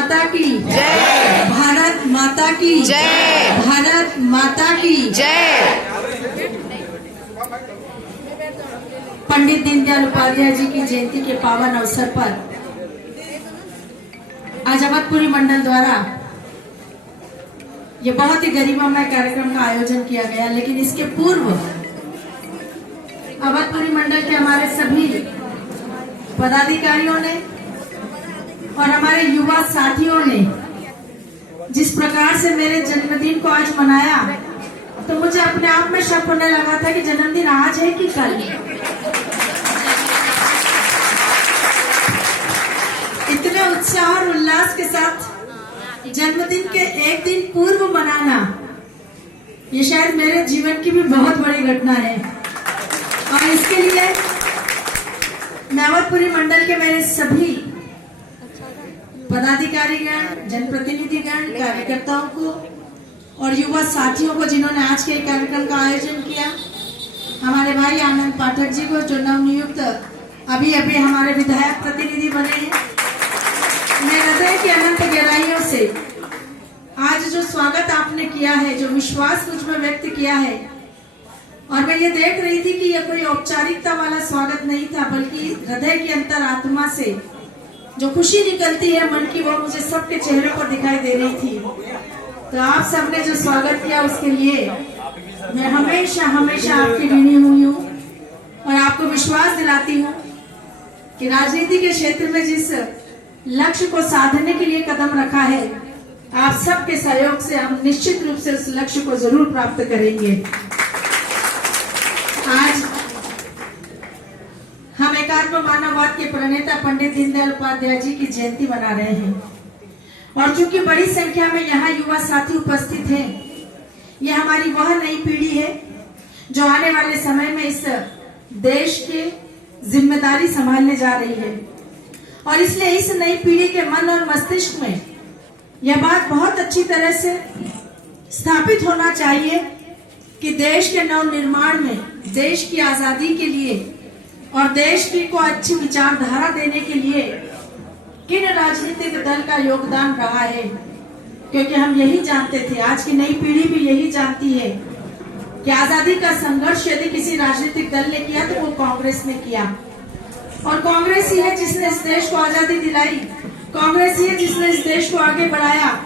माता की जय, भारत माता की जय, भारत माता की जय। पंडित दीनदयाल उपाध्याय जी की जयंती के पावन अवसर पर आज अवधपुरी मंडल द्वारा ये बहुत ही गरिमामय कार्यक्रम का आयोजन किया गया। लेकिन इसके पूर्व अवधपुरी मंडल के हमारे सभी पदाधिकारियों ने और हमारे युवा साथियों ने जिस प्रकार से मेरे जन्मदिन को आज मनाया, तो मुझे अपने आप में शक होने लगा था कि जन्मदिन आज है कि कल। इतने उत्साह और उल्लास के साथ जन्मदिन के एक दिन पूर्व मनाना, ये शायद मेरे जीवन की भी बहुत बड़ी घटना है। और इसके लिए मैं अवधपुरी मंडल के मेरे सभी पदाधिकारीगण, जनप्रतिनिधिगण, कार्यकर्ताओं को और युवा साथियों को जिन्होंने आज के कार्यक्रम का आयोजन किया, हमारे भाई आनंद पाठक जी को जो नवनियुक्त अभी हमारे विधायक प्रतिनिधि बने हैं, मैं हृदय की अनंत गहराइयों से आज जो स्वागत आपने किया है, जो विश्वास मुझ में व्यक्त किया है, और मैं ये देख रही थी कि यह कोई औपचारिकता वाला स्वागत नहीं था, बल्कि हृदय की अंतरात्मा से जो खुशी निकलती है मन की, वो मुझे सबके चेहरों पर दिखाई दे रही थी। तो आप सबने जो स्वागत किया उसके लिए मैं हमेशा हमेशा आपकी ऋणी हुई हूँ और आपको विश्वास दिलाती हूँ कि राजनीति के क्षेत्र में जिस लक्ष्य को साधने के लिए कदम रखा है, आप सबके सहयोग से हम निश्चित रूप से उस लक्ष्य को जरूर प्राप्त करेंगे। आज हम एकात्म मानववाद के प्रणेता पंडित दीनदयाल उपाध्याय जी की जयंती मना रहे हैं, और चूंकि बड़ी संख्या में यहाँ युवा साथी उपस्थित हैं, यह हमारी वह नई पीढ़ी है जो आने वाले समय में इस देश के जिम्मेदारी संभालने जा रही है। और इसलिए इस नई पीढ़ी के मन और मस्तिष्क में यह बात बहुत अच्छी तरह से स्थापित होना चाहिए कि देश के नव निर्माण में, देश की आजादी के लिए और देश की को अच्छी विचारधारा देने के लिए किन राजनीतिक दल का योगदान रहा है। क्योंकि हम यही जानते थे, आज की नई पीढ़ी भी यही जानती है कि आजादी का संघर्ष यदि किसी राजनीतिक दल ने किया तो वो कांग्रेस ने किया, और कांग्रेस ही है जिसने इस देश को आजादी दिलाई, कांग्रेस ही है जिसने इस देश को आगे बढ़ाया।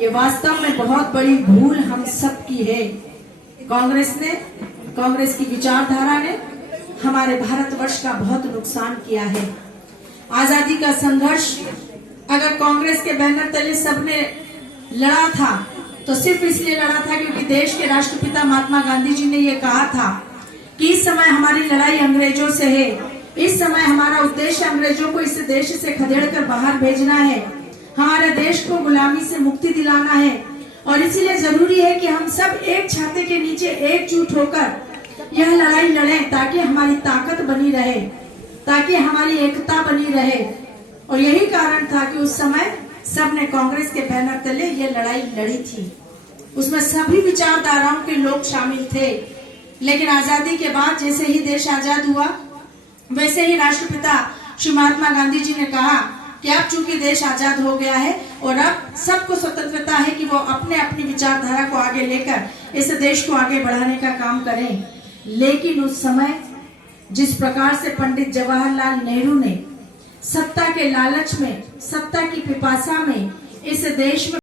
ये वास्तव में बहुत बड़ी भूल हम सब की है। कांग्रेस ने, कांग्रेस की विचारधारा ने हमारे भारतवर्ष का बहुत नुकसान किया है। आजादी का संघर्ष अगर कांग्रेस के बैनर तले सबने लड़ा था तो सिर्फ इसलिए लड़ा था क्योंकि देश के राष्ट्रपिता महात्मा गांधी जी ने ये कहा था कि इस समय हमारी लड़ाई अंग्रेजों से है, इस समय हमारा उद्देश्य अंग्रेजों को इस देश से खदेड़कर बाहर भेजना है, हमारे देश को गुलामी से मुक्ति दिलाना है। और इसीलिए जरूरी है कि हम सब एक छाते के नीचे एकजुट होकर यह लड़ाई लड़ें, ताकि हमारी ताकत बनी रहे, ताकि हमारी एकता बनी रहे। और यही कारण था कि उस समय सबने कांग्रेस के बैनर तले ये लड़ाई लड़ी थी। उसमें सभी विचारधाराओं के लोग शामिल थे। लेकिन आजादी के बाद जैसे ही देश आजाद हुआ, वैसे ही राष्ट्रपिता श्री महात्मा गांधी जी ने कहा कि अब चूंकि देश आजाद हो गया है और अब सबको स्वतंत्रता है कि वो अपने अपनी विचारधारा को आगे लेकर इस देश को आगे बढ़ाने का काम करें। लेकिन उस समय जिस प्रकार से पंडित जवाहरलाल नेहरू ने सत्ता के लालच में, सत्ता की पिपासा में इस देश में